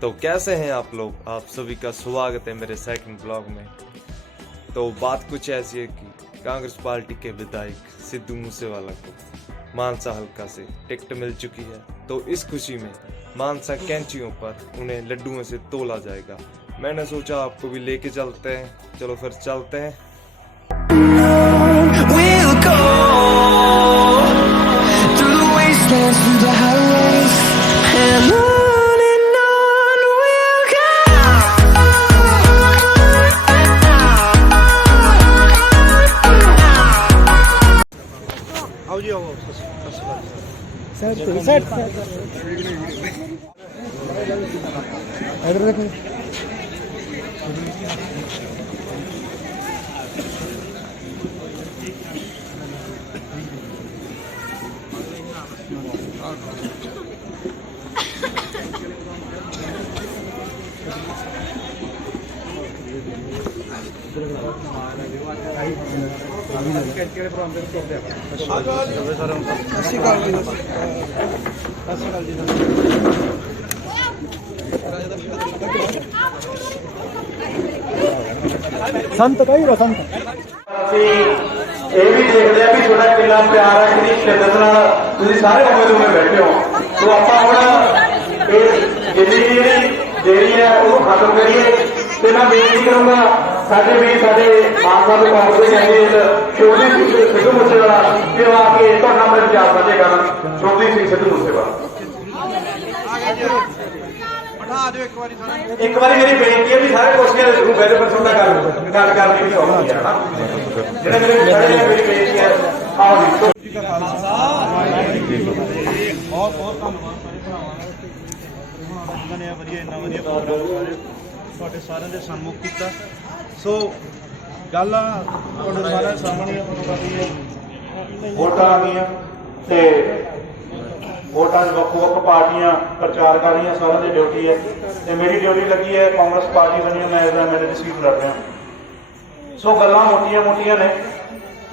तो कैसे हैं आप लोग? आप सभी का स्वागत है मेरे सेकंड ब्लॉग में। तो बात कुछ ऐसी है कि कांग्रेस पार्टी के विधायक सिद्धू मूसेवाला को मानसा हल्का से टिकट मिल चुकी है। तो इस खुशी में मानसा कैंचियों पर उन्हें लड्डुओं से तोला जाएगा। मैंने सोचा आपको भी लेके चलते हैं। चलो फिर चलते हैं। We'll go through the wastelands, through the highways, and on we'll go. आओ जी आओ सेट इधर देखो। संत कही रो संत ਇਹ ਵੀ ਦੇਖਦੇ ਆ ਵੀ ਤੁਹਾਡਾ ਕਿੰਨਾ ਪਿਆਰ ਹੈ, ਕਿੰਨੀ ਸ਼ਿੱਦਤ ਨਾਲ ਤੁਸੀਂ ਸਾਰੇ ਉਮੀਦ ਬੈਠੇ ਹੋ। ਸੋ ਆਪਾਂ ਹੁਣ ਇਹ ਜ਼ਿੰਦਗੀ ਜਿਹੜੀ ਹੈ ਉਹ ਖਤਮ ਕਰੀਏ ਤੇ ਮੈਂ ਬੇਨਤੀ ਕਰੂੰਗਾ ਸਾਡੇ ਵੀ ਸਾਡੇ ਮਾਨਸਾ ਦੇ ਕਾਂਗਰਸ ਦੇ ਕੈਂਡੀਡੇਟ ਸ਼ੋਭੀ ਸਿੱਧੂ ਮੂਸੇਵਾਲਾ ਕਿ ਉਹ ਆ ਕੇ ਤੁਹਾਡਾ ਮੇਰੇ ਵਿਚਾਰ ਸਾਂਝੇ ਕਰਨ। ਸ਼ੋਭੀ ਸਿੰਘ ਸਿੱਧੂ ਮੂਸੇਵਾਲਾ ਇੱਕ ਵਾਰੀ ਮੇਰੀ ਬੇਨਤੀ ਹੈ ਵੀ ਸਾਰੇ ਕੁਰਸੀਆਂ ਦੇ ਜ਼ਰੂਰ ਬੈਠੇ ਪਰ ਤੁਹਾਡਾ ਗੱਲ ਕਰਨੀ ਵੀ ਔਖੀ ਹੈ ਨਾ। ਜਿਹੜੇ ਮੇਰੇ ਖੜੇ ਨੇ ਮੇਰੀ ਬੇਨਤੀ ਹੈ ਆਓ ਜੀ। ਬਹੁਤ ਬਹੁਤ ਧੰਨਵਾਦ ਸਾਰੇ ਭਰਾਵਾਂ ਦਾ ਜਿਨ੍ਹਾਂ ਨੇ ਵਧੀਆ ਇੰਨਾ ਵਧੀਆ ਪ੍ਰੋਗਰਾਮ ਤੁਹਾਡੇ ਸਾਰਿਆਂ ਦੇ ਸਨਮੁਖ ਕੀਤਾ। ਸੋ ਗੱਲ ਤੁਹਾਡੇ ਸਾਰਿਆਂ ਸਾਹਮਣੇ ਵੋਟਾਂ ਆ ਗਈਆਂ ਤੇ ਵੋਟਾਂ 'ਚ ਵੱਖ ਪਾਰਟੀਆਂ ਪ੍ਰਚਾਰ ਕਰ ਰਹੀਆਂ, ਸਾਰਿਆਂ ਦੀ ਡਿਊਟੀ ਹੈ ਤੇ ਮੇਰੀ ਡਿਊਟੀ ਲੱਗੀ ਹੈ ਕਾਂਗਰਸ ਪਾਰਟੀ ਬਣੀ, ਮੈਂ ਇਸ ਦਾ ਐਮਐਲਏ ਦੀ ਸੀਟ ਲੜ ਰਿਹਾ। ਸੋ ਗੱਲਾਂ ਮੋਟੀਆਂ ਨੇ,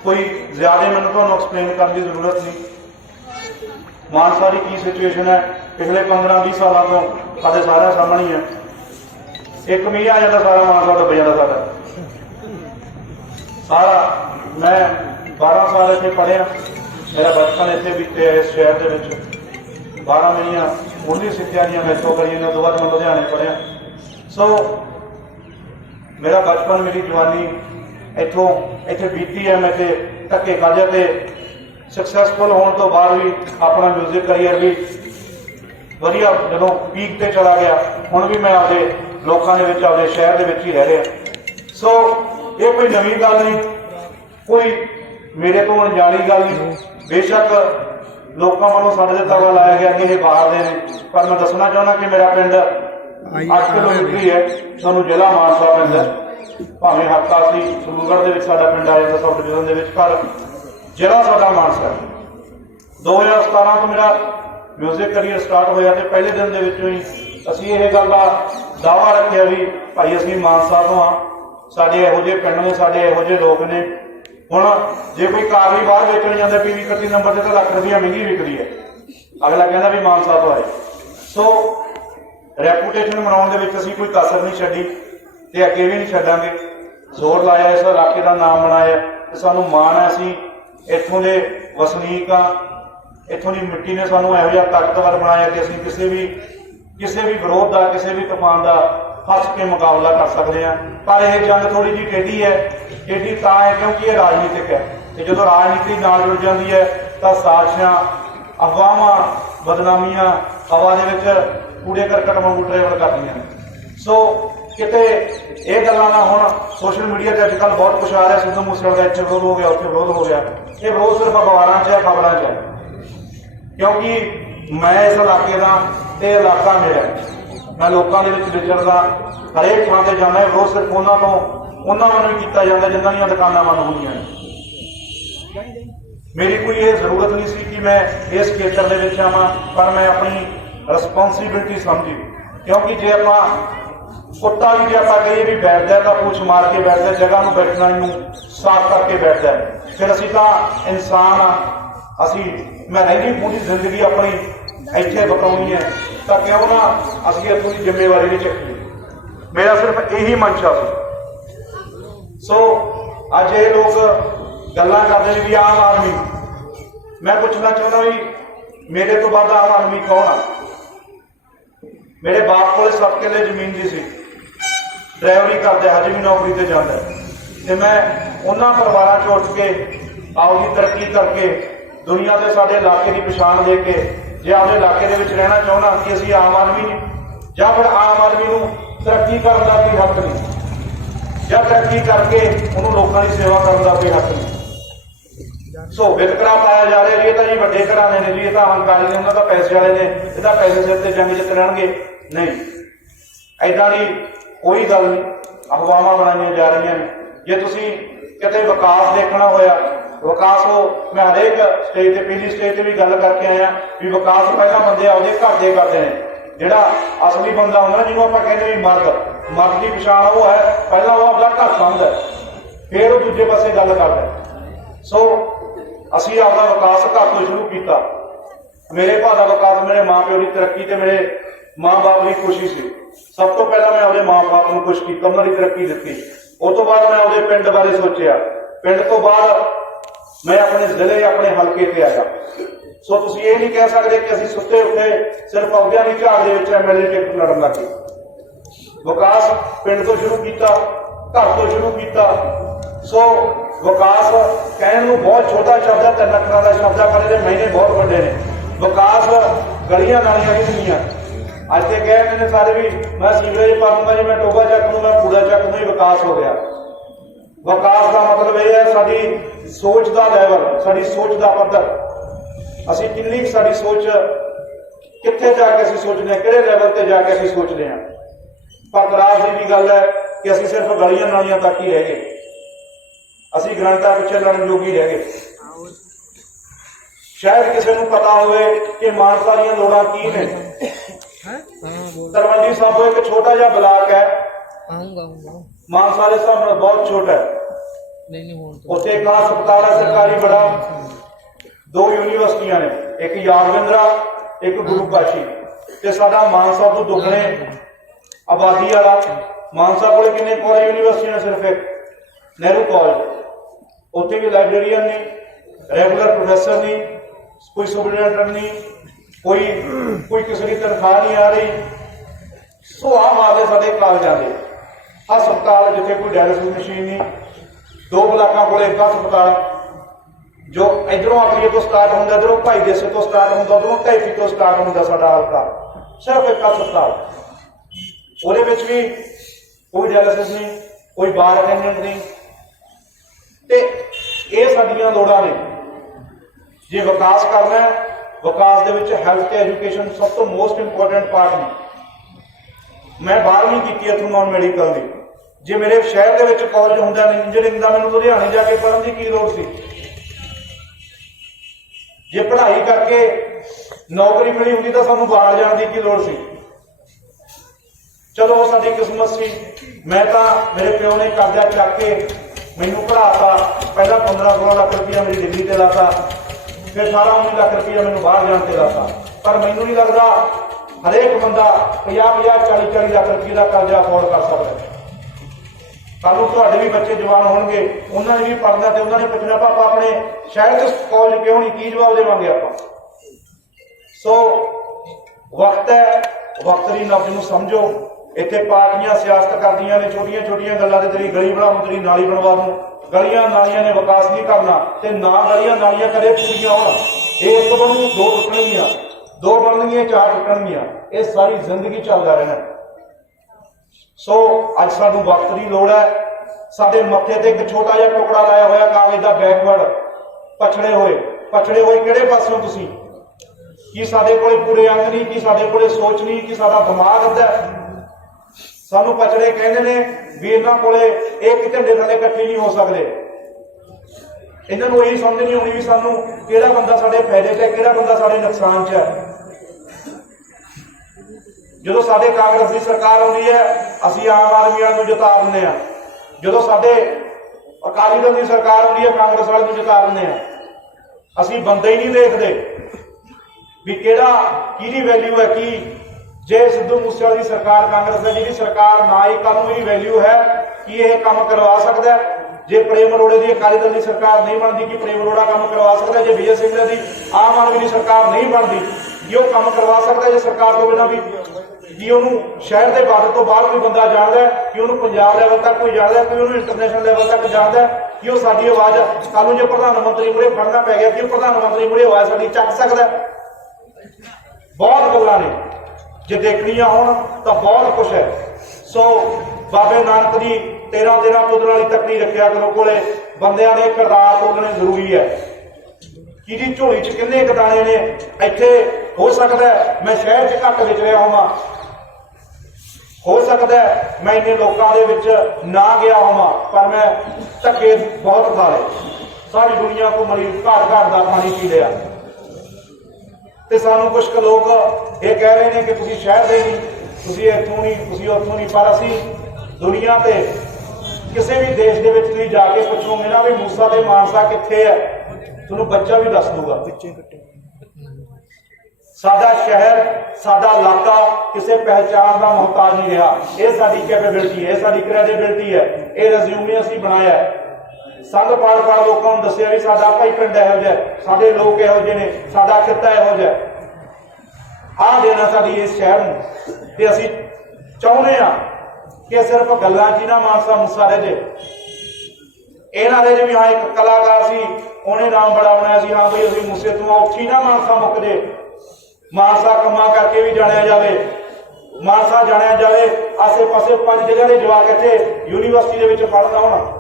ਕੋਈ ਜ਼ਿਆਦਾ ਮੈਨੂੰ ਤੁਹਾਨੂੰ ਐਕਸਪਲੇਨ ਕਰਨ ਦੀ ਜ਼ਰੂਰਤ ਨਹੀਂ। ਮਾਨਸਾ ਦੀ ਕੀ ਸਿਚੁਏਸ਼ਨ ਹੈ ਪਿਛਲੇ 15-20 ਸਾਲਾਂ ਤੋਂ ਸਾਡੇ ਸਾਰਿਆਂ ਸਾਹਮਣੇ ਹੀ ਹੈ। ਇੱਕ ਮੀਂਹ ਆ ਜਾਂਦਾ ਸਾਰਾ ਮਾਨਸਾ ਡੁੱਬ ਜਾਂਦਾ ਸਾਰਾ। ਮੈਂ 12 ਸਾਲ ਇੱਥੇ ਪੜ੍ਹਿਆ, ਮੇਰਾ ਬਚਪਨ ਇੱਥੇ ਬੀਤਿਆ ਇਸ ਸ਼ਹਿਰ ਦੇ ਵਿੱਚ। 12 ਮੇਰੀਆਂ ਮੁੱਢਲੀ ਸਿੱਖਿਆ ਦੀਆਂ ਮੈਂ ਇੱਥੋਂ ਕਰੀਆਂ, ਉਸ ਤੋਂ ਬਾਅਦ ਮੈਂ ਲੁਧਿਆਣੇ ਪੜ੍ਹਿਆ। ਸੋ ਮੇਰਾ ਬਚਪਨ, ਮੇਰੀ ਜਵਾਨੀ ਇੱਥੇ ਬੀਤੀ ਹੈ। ਮੈਂ ਇੱਥੇ ਧੱਕੇ ਖਾਧੇ ਤੇ ਸਕਸੈਸਫੁਲ ਹੋਣ ਤੋਂ ਬਾਅਦ ਵੀ ਆਪਣਾ ਮਿਊਜ਼ਿਕ ਕਰੀਅਰ ਵੀ ਵਧੀਆ ਜਦੋਂ ਪੀਕ ਤੇ ਚਲਾ ਗਿਆ। ਹੁਣ ਵੀ ਮੈਂ ਆਪਦੇ ਲੋਕਾਂ ਦੇ ਵਿੱਚ, ਆਪਦੇ ਸ਼ਹਿਰ ਦੇ ਵਿੱਚ ਹੀ ਰਹਿ ਰਿਹਾ। ਸੋ ਇਹ ਕੋਈ ਨਵੀਂ ਗੱਲ ਨਹੀਂ, ਕੋਈ ਮੇਰੇ ਤੋਂ ਅਣਜਾਣੀ ਗੱਲ ਨਹੀਂ। ਬੇਸ਼ੱਕ ਲੋਕਾਂ ਵੱਲੋਂ ਸਾਡੇ ਤੇ ਤਵਾ ਲਾਇਆ ਗਿਆ ਕਿ ਇਹ ਬਾਹਰ ਦੇ ਨੇ, ਪਰ ਮੈਂ ਦੱਸਣਾ ਚਾਹੁੰਦਾ ਕਿ ਮੇਰਾ ਪਿੰਡ 8 ਕਿਲੋਮੀਟਰ ਹੀ ਹੈ, ਸਾਨੂੰ ਜ਼ਿਲ੍ਹਾ ਮਾਨਸਾ ਪੈਂਦਾ। ਭਾਵੇਂ ਹਲਕਾ ਸੀ ਸਲੂਗੜ੍ਹ ਦੇ ਵਿੱਚ ਸਾਡਾ ਪਿੰਡ ਆ ਜਾਂਦਾ ਸਬ ਡਿਵੀਜ਼ਨ ਦੇ ਵਿੱਚ, ਪਰ ਜ਼ਿਲ੍ਹਾ ਸਾਡਾ ਮਾਨਸਾ। 2017 ਤੋਂ ਮੇਰਾ ਮਿਊਜ਼ਿਕ ਕਰੀਅਰ ਸਟਾਰਟ ਹੋਇਆ ਤੇ ਪਹਿਲੇ ਦਿਨ ਦੇ ਵਿੱਚੋਂ ਹੀ ਅਸੀਂ ਇਹ ਗੱਲ ਦਾ ਦਾਅਵਾ ਰੱਖਿਆ ਵੀ ਭਾਈ ਅਸੀਂ ਮਾਨਸਾ ਤੋਂ ਹਾਂ, ਸਾਡੇ ਇਹੋ ਜਿਹੇ ਪਿੰਡ ਨੇ, ਸਾਡੇ ਇਹੋ ਜਿਹੇ ਲੋਕ ਨੇ। ਹੁਣ ਜੇ ਕੋਈ ਕਾਰ ਵੀ ਬਾਹਰ ਵੇਚਣ ਜਾਂਦਾ PV 31 ਨੰਬਰ ਤੇ ਤਾਂ ਲੱਖ ਰੁਪਈਆ ਮਹਿੰਗੀ ਵਿਕਦੀ ਹੈ, ਅਗਲਾ ਕਹਿੰਦਾ ਵੀ ਮਾਨਸਾ ਤੋਂ ਆਏ। ਸੋ ਰੈਪੂਟੇਸ਼ਨ ਬਣਾਉਣ ਦੇ ਵਿੱਚ ਅਸੀਂ ਕੋਈ ਕਸਰ ਨਹੀਂ ਛੱਡੀ ਤੇ ਅੱਗੇ ਵੀ ਨਹੀਂ ਛੱਡਾਂਗੇ। ਜ਼ੋਰ ਲਾਇਆ, ਇਸ ਇਲਾਕੇ ਦਾ ਨਾਮ ਬਣਾਇਆ ਤੇ ਸਾਨੂੰ ਮਾਣ ਹੈ। ਅਸੀਂ ਇੱਥੋਂ ਦੇ ਵਸਨੀਕ ਹਾਂ, ਇੱਥੋਂ ਦੀ ਮਿੱਟੀ ਨੇ ਸਾਨੂੰ ਇਹੋ ਜਿਹਾ ਤਾਕਤਵਰ ਬਣਾਇਆ ਕਿ ਅਸੀਂ ਕਿਸੇ ਵੀ ਵਿਰੋਧ ਦਾ, ਕਿਸੇ ਵੀ ਤੂਫਾਨ ਦਾ ਹੱਸ ਕੇ ਮੁਕਾਬਲਾ ਕਰ ਸਕਦੇ ਹਾਂ। ਪਰ ਇਹ ਜੰਗ ਥੋੜੀ ਜਿਹੀ ਟੇਢੀ ਹੈ। ਟੇਢੀ ਤਾਂ ਹੈ ਕਿਉਂਕਿ ਇਹ ਰਾਜਨੀਤਿਕ ਹੈ ਤੇ ਜਦੋਂ ਰਾਜਨੀਤੀ ਨਾਲ ਜੁੜ ਜਾਂਦੀ ਹੈ ਤਾਂ ਸਾਜ਼ਿਸ਼ਾਂ, ਅਫਵਾਹਾਂ, ਬਦਨਾਮੀਆਂ ਹਵਾ ਦੇ ਵਿੱਚ ਕੂੜੇ ਕਰਕਟ ਵਾਂਗੂ ਟਰੈਵਲ ਕਰਦੀਆਂ ਨੇ। ਸੋ ਕਿਤੇ ਇਹ ਗੱਲਾਂ ਨਾ ਹੁਣ ਸੋਸ਼ਲ ਮੀਡੀਆ ਤੇ ਅੱਜ ਕੱਲ੍ਹ ਬਹੁਤ ਕੁਛ ਆ ਰਿਹਾ, ਸਿੱਧੂ ਮੂਸੇਵਾਲੇ ਦਾ ਇੱਥੇ ਵਿਰੋਧ ਹੋ ਗਿਆ, ਉੱਥੇ ਵਿਰੋਧ ਹੋ ਗਿਆ। ਇਹ ਵਿਰੋਧ ਸਿਰਫ ਅਖਬਾਰਾਂ 'ਚ ਹੈ, ਖਬਰਾਂ 'ਚ ਹੈ, ਕਿਉਂਕਿ ਮੈਂ ਇਸ ਇਲਾਕੇ ਦਾ ਤੇ ਇਲਾਕਾ ਮੇਰਾ, ਮੈਂ ਲੋਕਾਂ ਦੇ ਵਿੱਚ ਵਿਚਰਦਾ, ਹਰੇਕ ਥਾਂ ਤੇ ਜਾਂਦਾ। ਵਿਰੋਧ ਸਿਰਫ ਉਹਨਾਂ ਵੱਲੋਂ ਕੀਤਾ ਜਾਂਦਾ ਜਿਨ੍ਹਾਂ ਦੀਆਂ ਦੁਕਾਨਾਂ ਬੰਦ ਹੁੰਦੀਆਂ ਨੇ। ਮੇਰੀ ਕੋਈ ਇਹ ਜ਼ਰੂਰਤ ਨਹੀਂ ਸੀ ਕਿ ਮੈਂ ਇਸ ਖੇਤਰ ਦੇ ਵਿੱਚ ਆਵਾਂ, ਪਰ ਮੈਂ ਆਪਣੀ ਰਿਸਪੌਂਸਿਬਿਲਿਟੀ ਸਮਝੀ। ਕਿਉਂਕਿ ਜੇ ਆਪਾਂ ਕੁੱਤਾ ਵੀ ਜੇ ਆਪਾਂ ਕਹੀਏ ਵੀ ਬੈਠਦਾ ਤਾਂ ਪੂਛ ਮਾਰ ਕੇ ਬੈਠਦਾ, ਜਗ੍ਹਾ ਨੂੰ ਬੈਠਣਾ ਨੂੰ ਸਾਫ਼ ਕਰਕੇ ਬੈਠਦਾ। ਫਿਰ ਅਸੀਂ ਤਾਂ ਇਨਸਾਨ ਆ, ਅਸੀਂ ਮੈਂ ਰਹਿੰਦੀ ਪੂਰੀ ਜ਼ਿੰਦਗੀ ਆਪਣੀ ਇੱਥੇ ਬਤਾਉਣੀ ਹੈ ਤਾਂ ਕਿਉਂ ਨਾ ਅਸੀਂ ਇੱਥੋਂ ਦੀ ਜ਼ਿੰਮੇਵਾਰੀ ਨਹੀਂ ਚੱਕੀਏ। ਮੇਰਾ ਸਿਰਫ ਇਹੀ ਮਨਸ਼ਾ ਸੀ। ਸੋ ਅੱਜ ਇਹ ਲੋਕ ਗੱਲਾਂ ਕਰਦੇ ਨੇ ਵੀ ਆਮ ਆਦਮੀ, ਮੈਂ ਪੁੱਛਣਾ ਚਾਹੁੰਦਾ ਵੀ ਮੇਰੇ ਤੋਂ ਬਾਅਦ ਆਮ ਆਦਮੀ ਕੌਣ ਆ? ਮੇਰੇ ਬਾਪ ਕੋਲ 7 ਕਿੱਲੇ ਜ਼ਮੀਨ ਦੀ ਸੀ, ਡਰਾਈਵਰੀ ਕਰਦਾ, ਹਜੇ ਵੀ ਨੌਕਰੀ ਤੇ ਜਾਂਦਾ, ਤੇ ਮੈਂ ਉਹਨਾਂ ਪਰਿਵਾਰਾਂ ਚੋਂ ਉੱਠ ਕੇ ਆਪਦੀ ਤਰੱਕੀ ਕਰਕੇ ਦੁਨੀਆ ਦੇ ਸਾਡੇ ਇਲਾਕੇ ਦੀ ਪਛਾਣ ਦੇ ਕੇ ਜੇ ਆਪਦੇ ਇਲਾਕੇ ਦੇ ਵਿੱਚ ਰਹਿਣਾ ਚਾਹੁੰਦਾ ਕਿ ਅਸੀਂ ਆਮ ਆਦਮੀ ਨਹੀਂ, ਜਾਂ ਫਿਰ ਆਮ ਆਦਮੀ ਨੂੰ ਤਰੱਕੀ ਕਰਨ ਦਾ ਕੋਈ ਹੱਕ ਨਹੀਂ, ਜਾਂ ਤਰੱਕੀ ਕਰਕੇ ਉਹਨੂੰ ਲੋਕਾਂ ਦੀ ਸੇਵਾ ਕਰਨ ਦਾ ਕੋਈ ਹੱਕ ਨਹੀਂ। ਸੋ ਵਿਤਕਰਾ ਪਾਇਆ ਜਾ ਰਿਹਾ ਜੀ ਇਹ ਤਾਂ ਜੀ ਵੱਡੇ ਘਰਾਣੇ ਨੇ ਜੀ, ਇਹ ਤਾਂ ਹੰਕਾਰੀ ਨੇ, ਉਹਨਾਂ ਦਾ ਪੈਸੇ ਵਾਲੇ ਨੇ, ਇਹ ਤਾਂ ਪੈਸੇ ਸਿਰ ਤੇ ਜੰਗ ਜਿੱਤ ਲੈਣਗੇ। ਨਹੀਂ, ਏਦਾਂ ਦੀ ਕੋਈ ਗੱਲ ਨਹੀਂ, ਅਫਵਾਹਾਂ ਬਣਾਈਆਂ ਜਾ ਰਹੀਆਂ ਨੇ। ਜੇ ਤੁਸੀਂ ਕਿਤੇ ਵਿਕਾਸ ਦੇਖਣਾ ਹੋਇਆ, ਵਿਕਾਸ ਉਹ ਮੈਂ ਹਰੇਕ ਸਟੇਜ ਤੇ, ਪਹਿਲੀ ਸਟੇਜ ਤੇ ਵੀ ਗੱਲ ਕਰਕੇ ਆਇਆ ਵੀ ਵਿਕਾਸ ਪਹਿਲਾਂ ਬੰਦੇ ਆਪਦੇ ਘਰ ਦੇ ਕਰਦੇ ਨੇ। ਜਿਹੜਾ ਅਸਲੀ ਬੰਦਾ ਹੁੰਦਾ ਜਿਹਨੂੰ ਆਪਾਂ ਕਹਿੰਦੇ ਵੀ ਮਰਦ ਦੀ ਪਛਾਣ ਉਹ ਹੈ ਪਹਿਲਾਂ ਉਹ ਆਪਦਾ ਘਰ ਸਮਝਦਾ, ਫਿਰ ਉਹ ਦੂਜੇ ਪਾਸੇ ਗੱਲ ਕਰਦਾ। ਸੋ ਅਸੀਂ ਆਪਦਾ ਵਿਕਾਸ ਘਰ ਤੋਂ ਸ਼ੁਰੂ ਕੀਤਾ। ਮੇਰੇ ਭਾ ਦਾ ਵਿਕਾਸ ਮੇਰੇ ਮਾਂ ਪਿਓ ਦੀ ਤਰੱਕੀ ਤੇ ਮੇਰੇ ਮਾਂ ਬਾਪ ਦੀ ਖੁਸ਼ੀ ਸੀ। ਸਭ ਤੋਂ ਪਹਿਲਾਂ ਮੈਂ ਆਪਦੇ ਮਾਂ ਬਾਪ ਨੂੰ ਖੁਸ਼ ਕੀਤਾ, ਉਹਨਾਂ ਦੀ ਤਰੱਕੀ ਦਿੱਤੀ। ਉਸ ਤੋਂ ਬਾਅਦ ਮੈਂ ਆਪਦੇ ਪਿੰਡ ਬਾਰੇ ਸੋਚਿਆ, ਪਿੰਡ ਤੋਂ ਬਾਅਦ ਮੈਂ ਆਪਣੇ ਜ਼ਿਲ੍ਹੇ ਆਪਣੇ ਹਲਕੇ ਤੇ ਆਇਆ। ਸੋ ਤੁਸੀਂ ਇਹ ਨਹੀਂ ਕਹਿ ਸਕਦੇ ਕਿ ਅਸੀਂ ਸੁੱਤੇ ਉੱਠੇ ਸਿਰਫ ਅਹੁਦਿਆਂ ਦੀ ਝਾੜ ਦੇ ਵਿੱਚ ਐਮਐਲਏ ਟਿਕਟ ਲੜਨ ਲੱਗੇ। ਵਿਕਾਸ ਪਿੰਡ ਤੋਂ ਸ਼ੁਰੂ ਕੀਤਾ, ਘਰ ਤੋਂ ਸ਼ੁਰੂ ਕੀਤਾ। ਸੋ ਵਿਕਾਸ ਕਹਿਣ ਨੂੰ ਬਹੁਤ ਛੋਟਾ ਸ਼ਬਦ ਹੈ, 3 ਅੱਖਰਾਂ ਦਾ ਸ਼ਬਦ ਹੈ, ਪਰ ਇਹਦੇ ਮਾਇਨੇ ਬਹੁਤ ਵੱਡੇ ਨੇ। ਵਿਕਾਸ ਗਲੀਆਂ ਨਾਲੀਆਂ ਹੀ ਦੁਨੀਆ। ਅੱਜ ਤੇ ਕਹਿੰਦੇ ਨੇ ਸਾਰੇ ਵੀ ਮੈਂ ਸੀਵਰੇਜ ਪਾ ਦੂੰਗਾ, ਜੇ ਮੈਂ ਟੋਬਾ ਚੱਕ ਦੂੰ, ਮੈਂ ਕੂੜਾ ਚੱਕ ਦੂੰ, ਵਿਕਾਸ ਹੋ ਗਿਆ। ਵਿਕਾਸ ਦਾ ਮਤਲਬ ਇਹ ਹੈ ਸਾਡੀ ਸੋਚ ਦਾ ਲੈਵਲ, ਸਾਡੀ ਸੋਚ ਦਾ ਪੱਧਰ। ਅਸੀਂ ਕਿੰਨੀ ਸਾਡੀ ਸੋਚ ਕਿੱਥੇ ਜਾ ਕੇ ਅਸੀਂ ਸੋਚਦੇ ਹਾਂ, ਕਿਹੜੇ ਲੈਵਲ ਤੇ ਜਾ ਕੇ ਅਸੀਂ ਸੋਚਦੇ ਹਾਂ। ਪਰ ਤਰਾਸ ਦੀ ਵੀ ਗੱਲ ਹੈ ਕਿ ਅਸੀਂ ਸਿਰਫ ਗਲੀਆਂ ਨਾਲੀਆਂ ਤੱਕ ਹੀ ਰਹਿ ਗਏ, ਅਸੀਂ ਗ੍ਰਾਂਟਾਂ ਪਿੱਛੇ ਲੜਨ ਜੋਗੀ ਰਹਿ ਗਏ। ਸ਼ਾਇਦ ਕਿਸੇ ਨੂੰ ਪਤਾ ਹੋਵੇ ਕਿ ਮਾਨਸਾ ਦੀਆਂ ਲੋੜਾਂ ਕੀ ਨੇ। ਤਲਵੰਡੀ ਸਾਬੋ ਇੱਕ ਛੋਟਾ ਜਿਹਾ ਬਲਾਕ ਹੈ, ਮਾਨਸਾ ਦੇ ਹਿਸਾਬ ਨਾਲ ਬਹੁਤ ਛੋਟਾ ਹੈ। ਉੱਥੇ ਇੱਕ ਹਸਪਤਾਲ ਹੈ ਸਰਕਾਰੀ ਬੜਾ, 2 ਯੂਨੀਵਰਸਿਟੀਆਂ ਨੇ, ਇੱਕ ਯਾਦਵਿੰਦਰਾ, ਇੱਕ ਗੁਰੂ ਕਾਸ਼ੀ, ਤੇ ਸਾਡਾ ਮਾਨਸਾ ਤੋਂ ਦੁੱਗਣੇ ਆਬਾਦੀ ਵਾਲਾ। ਮਾਨਸਾ ਕੋਲੇ ਕਿੰਨੇ ਕਾਲਜ ਯੂਨੀਵਰਸਿਟੀਆਂ? ਸਿਰਫ ਇੱਕ, ਨਹਿਰੂ ਕਾਲਜ। ਉੱਥੇ ਵੀ ਲਾਇਬ੍ਰੇਰੀਅਨ ਨਹੀਂ, ਰੈਗੂਲਰ ਪ੍ਰੋਫੈਸਰ ਨਹੀਂ, ਕੋਈ ਸੁਪਰਡੈਂਟ ਨਹੀਂ, ਕੋਈ ਕਿਸੇ ਦੀ ਤਨਖਾਹ ਨਹੀਂ ਆ ਰਹੀ। ਸੋ ਆਹ ਮਾਮਲੇ ਸਾਡੇ ਕਾਲਜਾਂ ਦੇ। ਹਸਪਤਾਲ ਜਿੱਥੇ ਕੋਈ ਡਾਇਲਿਸਿਸ ਮਸ਼ੀਨ ਨਹੀਂ, 2 ਬਲਾਕਾਂ ਕੋਲੇ ਇੱਕ ਹਸਪਤਾਲ ਜੋ ਇਧਰੋਂ ਆਪਰੀਏ ਤੋਂ ਸਟਾਰਟ ਹੁੰਦਾ, ਇਧਰੋਂ ਭਾਈ ਦੇਸੇ ਤੋਂ ਸਟਾਰਟ ਹੁੰਦਾ, ਉਧਰੋਂ ਢਾਈਫੀ ਤੋਂ ਸਟਾਰਟ ਹੁੰਦਾ ਸਾਡਾ ਹਲਕਾ। ਸਿਰਫ ਇੱਕ ਹਸਪਤਾਲ, ਉਹਦੇ ਵਿੱਚ ਵੀ ਕੋਈ ਡਾਇਲਿਸਿਸ ਨਹੀਂ, ਕੋਈ ਬਾਰ ਅਟੈਂਡੈਂਟ ਨਹੀਂ। ਤੇ ਇਹ ਸਾਡੀਆਂ ਲੋੜਾਂ ਨੇ। ਜੇ ਵਿਕਾਸ ਕਰਨਾ ਹੈ, ਵਿਕਾਸ ਦੇ ਵਿੱਚ ਹੈਲਥ ਤੇ ਐਜੂਕੇਸ਼ਨ ਸਭ ਤੋਂ ਮੋਸਟ ਇੰਪੋਰਟੈਂਟ ਪਾਰਟ ਨੇ। ਮੈਂ 12ਵੀਂ ਕੀਤੀ ਇੱਥੋਂ ਨਾਨ ਮੈਡੀਕਲ ਦੀ। ਜੇ ਮੇਰੇ ਸ਼ਹਿਰ ਦੇ ਵਿੱਚ ਕਾਲਜ ਹੁੰਦਾ ਨਹੀਂ ਇੰਜੀਨੀਅਰਿੰਗ ਦਾ, ਮੈਨੂੰ ਲੁਧਿਆਣੇ ਜਾ ਕੇ ਪੜ੍ਹਨ ਦੀ ਕੀ ਲੋੜ ਸੀ? ਜੇ ਪੜ੍ਹਾਈ ਕਰਕੇ ਨੌਕਰੀ ਮਿਲੀ ਹੁੰਦੀ ਤਾਂ ਸਾਨੂੰ ਬਾਹਰ ਜਾਣ ਦੀ ਕੀ ਲੋੜ ਸੀ? ਚਲੋ ਉਹ ਸਾਡੀ ਕਿਸਮਤ ਸੀ। ਮੈਂ ਤਾਂ ਮੇਰੇ ਪਿਓ ਨੇ ਕਰਜ਼ਾ ਚੱਕ ਕੇ ਮੈਨੂੰ ਪੜ੍ਹਾਤਾ। ਪਹਿਲਾਂ 15-16 ਲੱਖ ਰੁਪਇਆ ਮੇਰੀ ਡਿਗਰੀ ਤੇ ਲਾਤਾ, ਫਿਰ 18-19 ਲੱਖ ਰੁਪਇਆ ਮੈਨੂੰ ਬਾਹਰ ਜਾਣ ਤੇ ਲਾਤਾ। ਪਰ ਮੈਨੂੰ ਨਹੀਂ ਲੱਗਦਾ ਹਰੇਕ ਬੰਦਾ 50-50, 40-40 ਲੱਖ ਰੁਪਏ ਦਾ ਕਰਜ਼ਾ ਅਫੋਰਡ ਕਰ ਸਕਦਾ। ਕੱਲ ਨੂੰ ਤੁਹਾਡੇ ਵੀ ਬੱਚੇ ਜਵਾਨ ਹੋਣਗੇ, ਉਹਨਾਂ ਨੇ ਵੀ ਪੜ੍ਹਨਾ ਤੇ ਉਹਨਾਂ ਨੇ ਪੁੱਛਣਾ ਪਾਪਾ ਆਪਣੇ ਸ਼ਹਿਰ ਚ ਕਾਲਜ ਕਿਉਂ ਨਹੀਂ, ਕੀ ਜਵਾਬ ਦੇਵਾਂਗੇ ਆਪਾਂ? ਸੋ ਵਕਤ ਹੈ, ਵਕਤ ਦੀ ਨਬਜ਼ ਨੂੰ ਸਮਝੋ। ਇੱਥੇ ਪਾਰਟੀਆਂ ਸਿਆਸਤ ਕਰਦੀਆਂ ਨੇ ਛੋਟੀਆਂ ਗੱਲਾਂ ਦੇ, ਤੇਰੀ ਗਲੀ ਬਣਾਉਂ, ਤੇਰੀ ਨਾਲੀ ਬਣਵਾ ਦੂੰ। ਗਲੀਆਂ ਨਾਲੀਆਂ ਨੇ ਵਿਕਾਸ ਨਹੀਂ ਕਰਨਾ, ਤੇ ਨਾ ਗਲੀਆਂ ਨਾਲੀਆਂ ਕਦੇ ਪੂਰੀਆਂ ਹੋਣ। ਇਹ ਇੱਕ ਬਣੂ 2 ਟੁੱਟਣਗੀਆਂ, 2 ਬਣਨਗੀਆਂ 4 ਟੁੱਟਣਗੀਆਂ। ਇਹ ਸਾਰੀ ਜ਼ਿੰਦਗੀ ਚੱਲਦਾ ਰਹਿਣਾ। ਸੋ ਅੱਜ ਸਾਨੂੰ ਵਕਤ ਦੀ ਲੋੜ ਹੈ। ਸਾਡੇ ਮੱਥੇ ਤੇ ਇੱਕ ਛੋਟਾ ਜਿਹਾ ਟੁਕੜਾ ਲਾਇਆ ਹੋਇਆ ਕਾਗਜ਼ ਦਾ, ਬੈਕਵਰਡ, ਪਛੜੇ ਹੋਏ ਕਿਹੜੇ ਪਾਸੋਂ ਤੁਸੀਂ? ਕੀ ਸਾਡੇ ਕੋਲੇ ਪੂਰੇ ਅੰਗ ਨਹੀਂ? ਕੀ ਸਾਡੇ ਕੋਲੇ ਸੋਚ ਨਹੀਂ? ਕੀ ਸਾਡਾ ਦਿਮਾਗ ਅੱਧਾ? ਸਾਨੂੰ ਪਛੜੇ ਕਹਿੰਦੇ ਨੇ ਵੀ ਇਹਨਾਂ ਕੋਲੇ ਇੱਕ ਝੰਡੇ ਥੱਲੇ ਇਕੱਠੇ ਨਹੀਂ ਹੋ ਸਕਦੇ। ਇਹਨਾਂ ਨੂੰ ਇਹੀ ਸਮਝ ਨਹੀਂ ਆਉਣੀ ਵੀ ਸਾਨੂੰ ਕਿਹੜਾ ਬੰਦਾ ਸਾਡੇ ਫਾਇਦੇ 'ਚ ਹੈ, ਕਿਹੜਾ ਬੰਦਾ ਸਾਡੇ ਨੁਕਸਾਨ 'ਚ ਹੈ। ਜਦੋਂ ਸਾਡੇ ਕਾਂਗਰਸ ਦੀ ਸਰਕਾਰ ਆਉਂਦੀ ਹੈ, ਅਸੀਂ ਆਮ ਆਦਮੀਆਂ ਨੂੰ ਜਿਤਾ ਦਿੰਦੇ ਹਾਂ। ਜਦੋਂ ਸਾਡੇ ਅਕਾਲੀ ਦਲ ਦੀ ਸਰਕਾਰ ਆਉਂਦੀ ਹੈ, ਕਾਂਗਰਸ ਵਾਲੇ ਨੂੰ ਜਿਤਾ ਦਿੰਦੇ ਹਾਂ। ਅਸੀਂ ਬੰਦੇ ਹੀ ਨਹੀਂ ਦੇਖਦੇ। ਵੀ ਕਿਹੜਾ ਕਿਹਦੀ ਵੈਲਿਊ ਹੈ। ਕੀ ਜੇ ਸਿੱਧੂ ਮੂਸੇਵਾਲੇ ਦੀ ਸਰਕਾਰ ਕਾਂਗਰਸ ਹੈ ਜਿਹਦੀ ਸਰਕਾਰ ਨਾ ਹੀ ਕੱਲ੍ਹ ਨੂੰ ਇਹਦੀ ਵੈਲਿਊ ਹੈ ਕਿ ਇਹ ਕੰਮ ਕਰਵਾ ਸਕਦਾ ਹੈ। ਜੇ ਪ੍ਰੇਮ ਅਰੋੜੇ ਦੀ ਅਕਾਲੀ ਦਲ ਦੀ ਸਰਕਾਰ ਨਹੀਂ ਬਣਦੀ ਕਿ ਪ੍ਰੇਮ ਅਰੋੜਾ ਕੰਮ ਕਰਵਾ ਸਕਦਾ। ਜੇ ਵਿਜੇ ਸਿੰਘ ਦੀ ਆਮ ਆਦਮੀ ਦੀ ਸਰਕਾਰ ਨਹੀਂ ਬਣਦੀ ਕਿ ਉਹ ਕੰਮ ਕਰਵਾ ਸਕਦਾ। ਜੇ ਸਰਕਾਰ ਤੋਂ ਬਿਨਾਂ ਵੀ ਕਿ ਉਹਨੂੰ ਸ਼ਹਿਰ ਦੇ ਬਾਰਡਰ ਤੋਂ ਬਾਹਰ ਕੋਈ ਬੰਦਾ ਜਾਣਦਾ ਕਿ ਉਹਨੂੰ ਪੰਜਾਬ ਲੈਵਲ ਤੱਕ ਕੋਈ ਜਾਣਦਾ, ਕੋਈ ਉਹਨੂੰ ਇੰਟਰਨੈਸ਼ਨਲ ਲੈਵਲ ਤੱਕ ਜਾਣਦਾ ਕਿ ਉਹ ਸਾਡੀ ਆਵਾਜ਼ ਕੱਲ੍ਹ ਨੂੰ ਜੇ ਪ੍ਰਧਾਨ ਮੰਤਰੀ ਮੂਹਰੇ ਖੜਨਾ ਪੈ ਗਿਆ ਕਿ ਉਹ ਪ੍ਰਧਾਨ ਮੰਤਰੀ ਮੂਹਰੇ ਆਵਾਜ਼ ਸਾਡੀ ਚੱਕ ਸਕਦਾ। ਬਹੁਤ ਗੱਲਾਂ ਨੇ ਜੇ ਦੇਖਣੀਆਂ ਹੋਣ ਤਾਂ ਬਹੁਤ ਕੁਛ ਹੈ। ਸੋ ਬਾਬੇ ਨਾਨਕ ਦੀ 13 ਪੁੱਤਰਾਂ ਵਾਲੀ ਤੱਕੜੀ ਰੱਖਿਆ ਕਰੋ ਕੋਲੇ। ਬੰਦਿਆਂ ਦੇ ਕਿਰਦਾਰ ਤੋਲਣੇ ਜ਼ਰੂਰੀ ਹੈ। ਕਿਹਦੀ ਝੋਲੀ 'ਚ ਕਿੰਨੇ ਕੁ ਦਾਣੇ ਨੇ। ਇੱਥੇ ਹੋ ਸਕਦਾ ਮੈਂ ਸ਼ਹਿਰ 'ਚ ਘੱਟ ਵਿਚ ਰਿਹਾ ਹੋਵਾਂ, ਹੋ ਸਕਦਾ ਮੈਂ ਇੰਨੇ ਲੋਕਾਂ ਦੇ ਵਿੱਚ ਨਾ ਗਿਆ ਹੋਵਾਂ, ਪਰ ਮੈਂ ਧੱਕੇ ਬਹੁਤ ਖਾ ਲਏ। ਸਾਰੀ ਦੁਨੀਆ ਘੁੰਮਣੀ, ਘਰ ਘਰ ਦਾ ਪਾਣੀ ਪੀ ਲਿਆ। ਤੇ ਸਾਨੂੰ ਕੁਝ ਕੁ ਲੋਕ ਇਹ ਕਹਿ ਰਹੇ ਨੇ ਕਿ ਤੁਸੀਂ ਸ਼ਹਿਰ ਦੇ ਨਹੀਂ, ਤੁਸੀਂ ਇੱਥੋਂ ਨਹੀਂ, ਤੁਸੀਂ ਉੱਥੋਂ ਨਹੀਂ। ਪਰ ਅਸੀਂ ਦੁਨੀਆ ਤੇ ਕਿਸੇ ਵੀ ਦੇਸ਼ ਦੇ ਵਿੱਚ ਤੁਸੀਂ ਜਾ ਕੇ ਪੁੱਛੋਗੇ ਨਾ ਵੀ ਮੂਸਾ ਤੇ ਮਾਨਸਾ ਕਿੱਥੇ ਹੈ, ਤੁਹਾਨੂੰ ਬੱਚਾ ਵੀ ਦੱਸ ਦੂਗਾ। ਸਾਡਾ ਸ਼ਹਿਰ, ਸਾਡਾ ਇਲਾਕਾ ਕਿਸੇ ਪਹਿਚਾਣ ਦਾ ਮੁਹਤਾਜ ਨਹੀਂ ਰਿਹਾ। ਇਹ ਸਾਡੀ ਕੈਪੇਬਿਲਿਟੀ ਹੈ, ਇਹ ਸਾਡੀ ਕ੍ਰੈਡੀਬਿਲਿਟੀ ਹੈ, ਇਹ ਰੈਜ਼ਿਊਮੇ ਅਸੀਂ ਬਣਾਇਆ ਹੈ। ਸੰਗ ਪਾੜ ਲੋਕਾਂ ਨੂੰ ਦੱਸਿਆ ਵੀ ਸਾਡਾ ਭਾਈ ਪਿੰਡ ਇਹੋ ਜਿਹਾ, ਸਾਡੇ ਲੋਕ ਇਹੋ ਜਿਹੇ ਨੇ, ਸਾਡਾ ਖਿੱਤਾ ਇਹੋ ਜਿਹਾ। ਆਹ ਦੇਣਾ ਸਾਡੀ ਇਸ ਸ਼ਹਿਰ ਨੂੰ। ਤੇ ਅਸੀਂ ਚਾਹੁੰਦੇ ਹਾਂ ਕਿ ਸਿਰਫ ਗੱਲਾਂ 'ਚ ਹੀ ਨਾ ਮਾਨਸਾ ਮੂਸਾ ਰਹਿ ਜੇ। ਇਹਨਾਂ ਦੇ ਵੀ ਹਾਂ ਇੱਕ ਕਲਾਕਾਰ ਸੀ, ਉਹਨੇ ਨਾਮ ਬੜਾ ਬਣਾਇਆ ਸੀ, ਹਾਂ ਬਈ ਅਸੀਂ ਮੂਸੇ ਤੋਂ ਔਖੀ ਨਾ ਮਾਨਸਾ ਮੁੱਕ ਜੇ। ਮਾਨਸਾ ਕੰਮਾਂ ਕਰਕੇ ਵੀ ਜਾਣਿਆ ਜਾਵੇ, ਮਾਨਸਾ ਜਾਣਿਆ ਜਾਵੇ। ਆਸੇ ਪਾਸੇ 5 ਜ਼ਿਲ੍ਹਿਆਂ ਦੇ ਜਵਾਕ ਇੱਥੇ ਯੂਨੀਵਰਸਿਟੀ ਦੇ ਵਿੱਚ ਪੜ੍ਹਦਾ ਹੋਣਾ।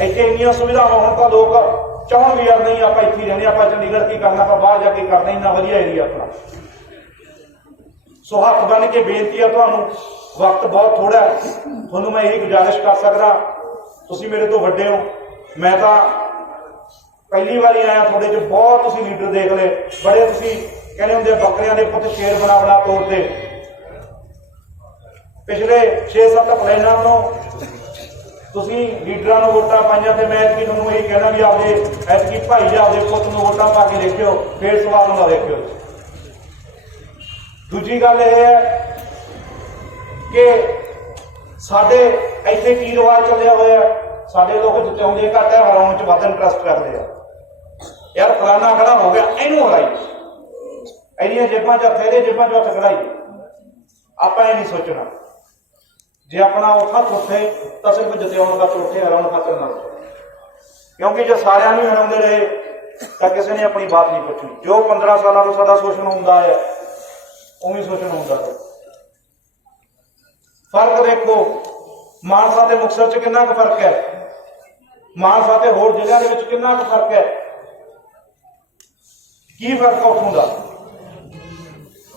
ਇੱਥੇ ਇੰਨੀਆਂ ਸੁਵਿਧਾਵਾਂ ਹੋਣ ਤਾਂ ਲੋਕ ਚਾਹੁਣ ਵੀ ਯਾਰ ਨਹੀਂ ਆਪਾਂ ਇੱਥੇ ਰਹਿੰਦੇ, ਆਪਾਂ ਚੰਡੀਗੜ੍ਹ ਕੀ ਕਰਨਾ, ਆਪਾਂ ਬਾਹਰ ਜਾ ਕੇ ਕਰਨਾ, ਇੰਨਾ ਵਧੀਆ ਏਰੀਆ ਆਪਣਾ। ਸੋ ਹੱਥ ਬੰਨ ਕੇ ਬੇਨਤੀ ਆ ਤੁਹਾਨੂੰ, ਵਕਤ ਬਹੁਤ ਥੋੜਾ ਹੈ, ਤੁਹਾਨੂੰ ਮੈਂ ਇਹੀ ਗੁਜ਼ਾਰਿਸ਼ ਕਰ ਸਕਦਾ, ਤੁਸੀਂ ਮੇਰੇ ਤੋਂ ਵੱਡੇ ਹੋ, ਮੈਂ ਤਾਂ ਪਹਿਲੀ ਵਾਰੀ ਆਇਆ ਤੁਹਾਡੇ 'ਚ। ਬਹੁਤ ਤੁਸੀਂ ਲੀਡਰ ਦੇਖ ਲਏ, ਬੜੇ ਤੁਸੀਂ ਕਹਿੰਦੇ ਹੁੰਦੇ ਬੱਕਰਿਆਂ ਦੇ ਪੁੱਤ ਸ਼ੇਰ ਬਣਾ ਬਣਾ ਤੋੜਦੇ। ਪਿਛਲੇ 6-7 ਪਲੈਨਾਂ ਤੋਂ ਤੁਸੀਂ ਲੀਡਰਾਂ ਨੂੰ ਵੋਟਾਂ ਪਾਈਆਂ ਤੇ ਮੈਂ ਐਤਕੀ ਤੁਹਾਨੂੰ ਇਹੀ ਕਹਿਣਾ ਵੀ ਆਪਦੇ ਐਤਕੀ ਭਾਈ ਜਾਂ ਆਪਦੇ ਪੁੱਤ ਨੂੰ ਵੋਟਾਂ ਪਾ ਕੇ ਦੇਖਿਓ, ਫੇਰ ਸਵਾਲ ਨਾ ਦੇਖਿਓ। ਦੂਜੀ ਗੱਲ ਇਹ ਹੈ ਕਿ ਸਾਡੇ ਇੱਥੇ ਕੀ ਰਿਵਾਜ ਚੱਲਿਆ ਹੋਇਆ, ਸਾਡੇ ਲੋਕ ਜਿੱਤਾਉਂਦੇ ਘੱਟ ਹੈ, ਹਰਾਉਣ 'ਚ ਵੱਧ ਇੰਟਰਸਟ ਰੱਖਦੇ ਆ। ਯਾਰ ਫਲਾਨਾ ਖੜਾ ਹੋ ਗਿਆ, ਇਹਨੂੰ ਹਰਾਈ, ਇਹਦੀਆਂ ਜੇਬਾਂ 'ਚ ਹੱਥ, ਇਹਦੇ ਜੇਬਾਂ 'ਚ ਹੱਥ ਖੜਾਈ। ਆਪਾਂ ਇਹ ਨਹੀਂ ਸੋਚਣਾ, ਜੇ ਆਪਣਾ ਉਹ ਹੱਥ ਉੱਥੇ ਤਾਂ ਸਿਰਫ ਜਿਤਾਉਣ ਖਾਤਰ ਉੱਥੇ, ਹਰਾਉਣ ਖਾਤਰ ਨਾ। ਕਿਉਂਕਿ ਜੇ ਸਾਰਿਆਂ ਨੂੰ ਹਰਾਉਂਦੇ ਰਹੇ ਤਾਂ ਕਿਸੇ ਨੇ ਆਪਣੀ ਬਾਤ ਨਹੀਂ ਪੁੱਛਣੀ। ਜੋ 15 ਸਾਲਾਂ ਤੋਂ ਸਾਡਾ ਸ਼ੋਸ਼ਣ ਹੁੰਦਾ ਹੈ ਉਵੇਂ ਸ਼ੋਸ਼ਣ ਹੁੰਦਾ ਹੈ। ਫਰਕ ਦੇਖੋ, ਮਾਨਸਾ ਤੇ ਮੁਕਤਸਰ 'ਚ ਕਿੰਨਾ ਕੁ ਫਰਕ ਹੈ, ਮਾਨਸਾ ਤੇ ਹੋਰ ਜ਼ਿਲ੍ਹਿਆਂ ਦੇ ਵਿੱਚ ਕਿੰਨਾ ਕੁ ਫਰਕ ਹੈ। ਕੀ ਫਰਕ ਹੈ ਉੱਥੋਂ ਦਾ?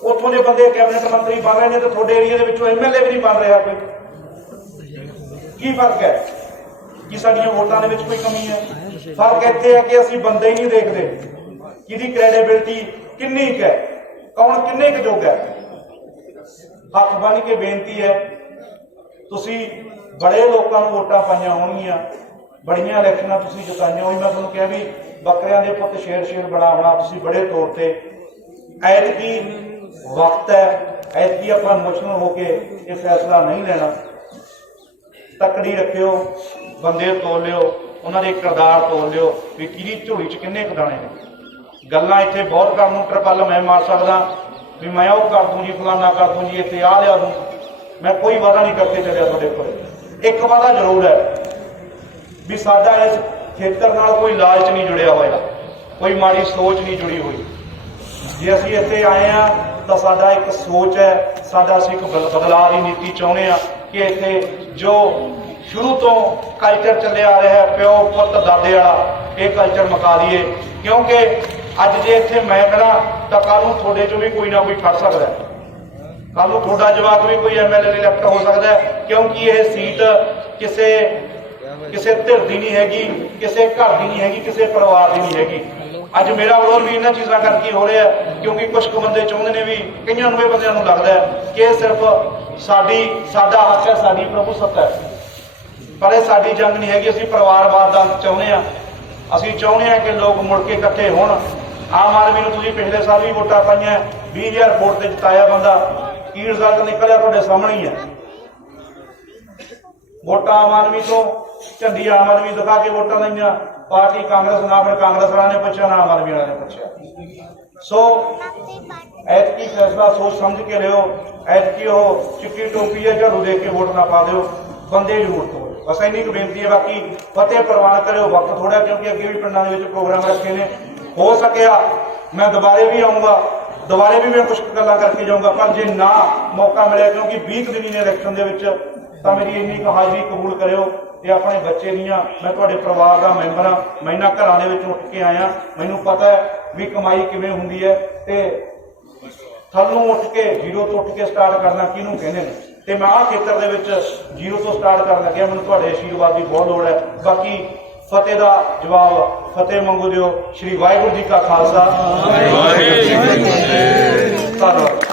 ਉੱਥੋਂ ਦੇ ਬੰਦੇ ਕੈਬਨਿਟ ਮੰਤਰੀ ਬਣ ਰਹੇ ਨੇ ਤੇ ਤੁਹਾਡੇ ਏਰੀਆ ਦੇ ਵਿੱਚੋਂ MLA ਵੀ ਨਹੀਂ ਬਣ ਰਿਹਾ ਕੋਈ। ਕੀ ਫਰਕ ਹੈ? ਕੀ ਸਾਡੀਆਂ ਵੋਟਾਂ ਦੇ ਵਿੱਚ ਕੋਈ ਕਮੀ ਹੈ? ਫਰਕ ਇੱਥੇ ਹੈ ਕਿ ਅਸੀਂ ਬੰਦੇ ਹੀ ਨਹੀਂ ਦੇਖਦੇ, ਕਿਹਦੀ ਕ੍ਰੈਡੀਬਿਲਿਟੀ ਕਿੰਨੀ ਕੁ ਹੈ, ਕੌਣ ਕਿੰਨੇ ਕੁ ਯੋਗ ਹੈ। ਹੱਥ ਬੰਨ੍ਹ ਕੇ ਬੇਨਤੀ ਹੈ, ਤੁਸੀਂ ਬੜੇ ਲੋਕਾਂ ਨੂੰ ਵੋਟਾਂ ਪਾਈਆਂ ਹੋਣਗੀਆਂ, ਬੜੀਆਂ ਇਲੈਕਸ਼ਨਾਂ ਤੁਸੀਂ ਜਿਤਾਈਆਂ ਹੋਈ। ਮੈਂ ਤੁਹਾਨੂੰ ਕਿਹਾ ਵੀ ਬੱਕਰਿਆਂ ਦੇ ਪੁੱਤ ਸ਼ੇਰ ਬਣਾ ਤੁਸੀਂ ਬੜੇ ਤੌਰ ਤੇ। ਐਤਕੀ ਵਕਤ ਹੈ, ਐਤਕੀ ਆਪਾਂ ਇਮੋਸ਼ਨਲ ਹੋ ਕੇ ਇਹ ਫੈਸਲਾ ਨਹੀਂ ਲੈਣਾ। ਤਕੜੀ ਰੱਖਿਓ, ਬੰਦੇ ਤੋਲ ਲਿਓ, ਉਹਨਾਂ ਦੇ ਕਿਰਦਾਰ ਤੋਲ ਲਿਓ ਵੀ ਕਿਹਦੀ ਝੋਲੀ 'ਚ ਕਿੰਨੇ ਕੁ ਦਾਣੇ ਨੇ। ਗੱਲਾਂ ਇੱਥੇ ਬਹੁਤ ਕਰਨ ਨੂੰ ਟਰਪੱਲ ਮੈਂ ਮਾਰ ਸਕਦਾ ਵੀ ਮੈਂ ਉਹ ਕਰ ਦੂੰ ਜੀ, ਫਲਾਨਾ ਕਰ ਦੂੰ ਜੀ, ਇੱਥੇ ਆ ਲਿਆ ਦੂੰ। ਮੈਂ ਕੋਈ ਵਾਅਦਾ ਨਹੀਂ ਕਰਕੇ ਚੱਲਿਆ ਤੁਹਾਡੇ ਕੋਲ। ਇੱਕ ਵਾਅਦਾ ਜ਼ਰੂਰ ਹੈ ਵੀ ਸਾਡਾ ਇਸ ਖੇਤਰ ਨਾਲ ਕੋਈ ਲਾਲਚ ਨਹੀਂ ਜੁੜਿਆ ਹੋਇਆ, ਕੋਈ ਮਾੜੀ ਸੋਚ ਨਹੀਂ ਜੁੜੀ ਹੋਈ। ਜੇ ਅਸੀਂ ਇੱਥੇ ਆਏ ਹਾਂ ਤਾਂ ਸਾਡਾ ਇੱਕ ਸੋਚ ਹੈ, ਸਾਡਾ ਅਸੀਂ ਇੱਕ ਬਦਲਾਅ ਦੀ ਨੀਤੀ ਚਾਹੁੰਦੇ ਹਾਂ ਕਿ ਇੱਥੇ ਜੋ ਸ਼ੁਰੂ ਤੋਂ ਕਲਚਰ ਚੱਲਿਆ ਆ ਰਿਹਾ ਹੈ, ਪਿਓ ਪੁੱਤ ਦਾਦੇ ਵਾਲਾ, ਇਹ ਕਲਚਰ ਮੁਕਾ ਦਈਏ। ਕਿਉਂਕਿ ਅੱਜ ਜੇ ਇੱਥੇ ਮੈਂ ਖੜਾ ਤਾਂ ਕੱਲ੍ਹ ਨੂੰ ਤੁਹਾਡੇ 'ਚੋਂ ਵੀ ਕੋਈ ਨਾ ਕੋਈ ਖੜ ਸਕਦਾ, ਕੱਲ੍ਹ ਨੂੰ ਤੁਹਾਡਾ ਜਵਾਕ ਵੀ ਕੋਈ MLA ਇਲੈਕਟ ਹੋ ਸਕਦਾ, ਕਿਉਂਕਿ ਇਹ ਸੀਟ ਕਿਸੇ ਧਿਰ ਦੀ ਨਹੀਂ ਹੈਗੀ, ਕਿਸੇ ਘਰ ਦੀ ਨਹੀਂ ਹੈਗੀ, ਕਿਸੇ ਪਰਿਵਾਰ ਦੀ ਨਹੀਂ ਹੈਗੀ। ਅੱਜ ਮੇਰਾ ਵਿਰੋਧ ਵੀ ਇਹਨਾਂ ਚੀਜ਼ਾਂ ਕਰਕੇ ਹੋ ਰਿਹਾ ਕਿਉਂਕਿ ਕੁਝ ਕੁ ਬੰਦੇ ਚਾਹੁੰਦੇ ਨੇ ਵੀ, ਕਈਆਂ ਨੂੰ ਇਹ ਬੰਦਿਆਂ ਨੂੰ ਲੱਗਦਾ ਕਿ ਇਹ ਸਿਰਫ ਸਾਡਾ ਹੱਕ ਹੈ, ਸਾਡੀ ਪ੍ਰਭੂਸੱਤਾ ਹੈ। ਪਰ ਇਹ ਸਾਡੀ ਜੰਗ ਨਹੀਂ ਹੈਗੀ। ਅਸੀਂ ਪਰਿਵਾਰਵਾਦ ਦਾ ਚਾਹੁੰਦੇ ਹਾਂ। ਅਸੀਂ ਚਾਹੁੰਦੇ ਹਾਂ ਕਿ ਲੋਕ ਮੁੜ ਕੇ ਇਕੱਠੇ ਹੋਣ, ਆਮ ਆਦਮੀ ਨੂੰ ਤੁਸੀਂ ਪਿਛਲੇ ਸਾਲ ਵੀ ਵੋਟਾਂ ਪਾਈਆਂ 20,000 ਵੋਟ ਤੇ ਜਿਤਾਇਆ ਬੰਦਾ, ਕੀ ਰਿਜ਼ਲਟ ਨਿਕਲਿਆ ਤੁਹਾਡੇ ਸਾਹਮਣੇ ਹੀ ਹੈ। ਵੋਟਾਂ ਆਮ ਆਦਮੀ ਤੋਂ ਝੰਡੀ ਆਮ ਆਦਮੀ ਦਿਖਾ ਕੇ ਵੋਟਾਂ ਲਈਆਂ, ਪਾਰਟੀ ਕਾਂਗਰਸ ਨਾ ਫਿਰ ਕਾਂਗਰਸ ਵਾਲਿਆਂ ਨੇ ਪੁੱਛਿਆ ਨਾ ਆਮ ਆਦਮੀ ਵਾਲਿਆਂ ਨੇ ਪੁੱਛਿਆ। ਸੋ ਐਤਕੀ ਫੈਸਲਾ ਸੋਚ ਸਮਝ ਕੇ ਲਿਓ, ਐਤਕੀ ਉਹ ਚਿੱਟੀ ਟੋਪੀ ਹੈ ਝਾੜੂ ਦੇ ਕੇ ਵੋਟ ਨਾ ਪਾ ਦਿਓ, ਬੰਦੇ ਜ਼ਰੂਰ ਤੋਂ। ਬਸ ਇੰਨੀ ਕੁ ਬੇਨਤੀ ਹੈ, ਬਾਕੀ ਫਤਿਹ ਪ੍ਰਵਾਨ ਕਰਿਓ, ਵਕਤ ਥੋੜਾ ਕਿਉਂਕਿ ਅੱਗੇ ਵੀ ਪਿੰਡਾਂ ਦੇ ਵਿੱਚ ਪ੍ਰੋਗਰਾਮ ਰੱਖੇ ਨੇ। ਹੋ ਸਕਿਆ ਮੈਂ ਦੁਬਾਰੇ ਵੀ ਆਊਂਗਾ, ਦੁਬਾਰੇ ਵੀ ਮੈਂ ਕੁਝ ਗੱਲਾਂ ਕਰਕੇ ਜਾਊਂਗਾ, ਪਰ ਜੇ ਨਾ ਮੌਕਾ ਮਿਲਿਆ ਕਿਉਂਕਿ 20 ਦਿਨ ਨੇ ਇਲੈਕਸ਼ਨ ਦੇ ਵਿੱਚ, ਤਾਂ ਮੇਰੀ ਇੰਨੀ ਕੁ ਹਾਜ਼ਰੀ ਕਬੂਲ ਕਰਿਓ। ਇਹ ਆਪਣੇ ਬੱਚੇ ਦੀਆਂ, ਮੈਂ ਤੁਹਾਡੇ ਪਰਿਵਾਰ ਦਾ ਮੈਂਬਰ ਹਾਂ, ਮੈਂ ਇਹਨਾਂ ਘਰਾਂ ਦੇ ਵਿੱਚ ਉੱਠ ਕੇ ਆਇਆ, ਮੈਨੂੰ ਪਤਾ ਹੈ ਵੀ ਕਮਾਈ ਕਿਵੇਂ ਹੁੰਦੀ ਹੈ ਤੇ ਥੱਲੋਂ ਉੱਠ ਕੇ ਜ਼ੀਰੋ ਤੋਂ ਉੱਠ ਕੇ ਸਟਾਰਟ ਕਰਨਾ ਕਿਹਨੂੰ ਕਹਿੰਦੇ ਨੇ, ਤੇ ਮੈਂ ਆਹ ਖੇਤਰ ਦੇ ਵਿੱਚ ਜ਼ੀਰੋ ਤੋਂ ਸਟਾਰਟ ਕਰਨ ਲੱਗਿਆ। ਮੈਨੂੰ ਤੁਹਾਡੇ ਆਸ਼ੀਰਵਾਦ ਦੀ ਬਹੁਤ ਲੋੜ ਹੈ। ਬਾਕੀ ਫਤਿਹ ਦਾ ਜਵਾਬ ਫਤਿਹ ਮੰਗੋ ਦਿਓ। ਸ਼੍ਰੀ ਵਾਹਿਗੁਰੂ ਜੀ ਕਾ ਖਾਲਸਾ, ਵਾਹਿਗੁਰੂ ਜੀ ਕੀ ਫਤਿਹ। ਧੰਨਵਾਦ।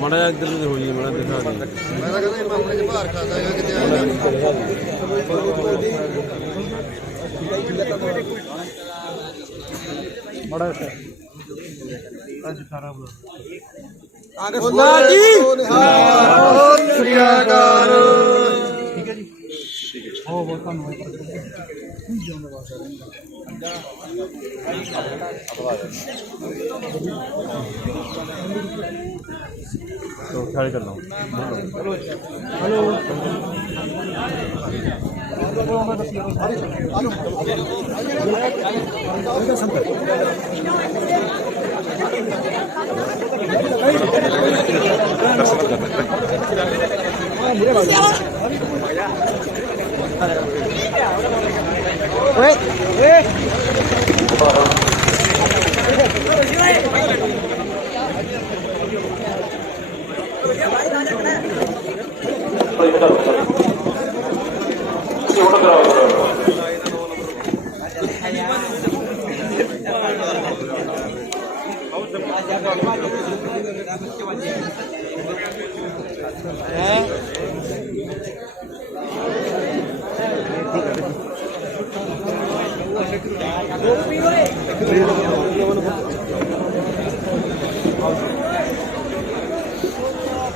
ਮਾੜਾ ਜਿਹਾ ਇੱਧਰ ਨੂੰ ਹੋਈ ਮਾੜਾ ਦਿਖਾ ਦੇ। ਮੈਂ ਤਾਂ ਕਹਿੰਦਾ ਮਾਮਲੇ 'ਚ ਭਾਰ ਖਾਦਾ ਹੈਗਾ ਕਿਤੇ ਆ ਬੜਾ ਅੱਜ ਸਾਰਾ ਬੋਲਾ ਜੀ ਸਤਿ ਸ੍ਰੀ ਅਕਾਲ। ਠੀਕ ਹੈ ਜੀ, ਬਹੁਤ ਬਹੁਤ ਧੰਨਵਾਦ। तो खड़े कर लो।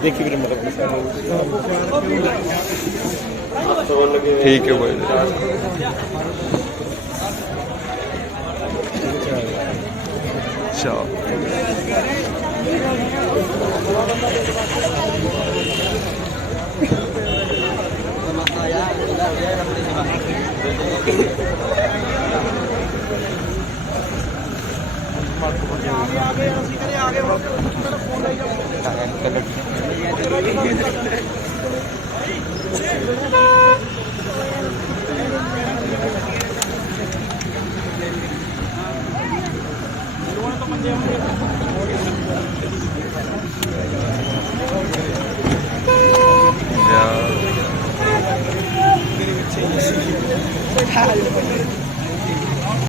देखिए ठीक है भाई। अच्छा Yeah.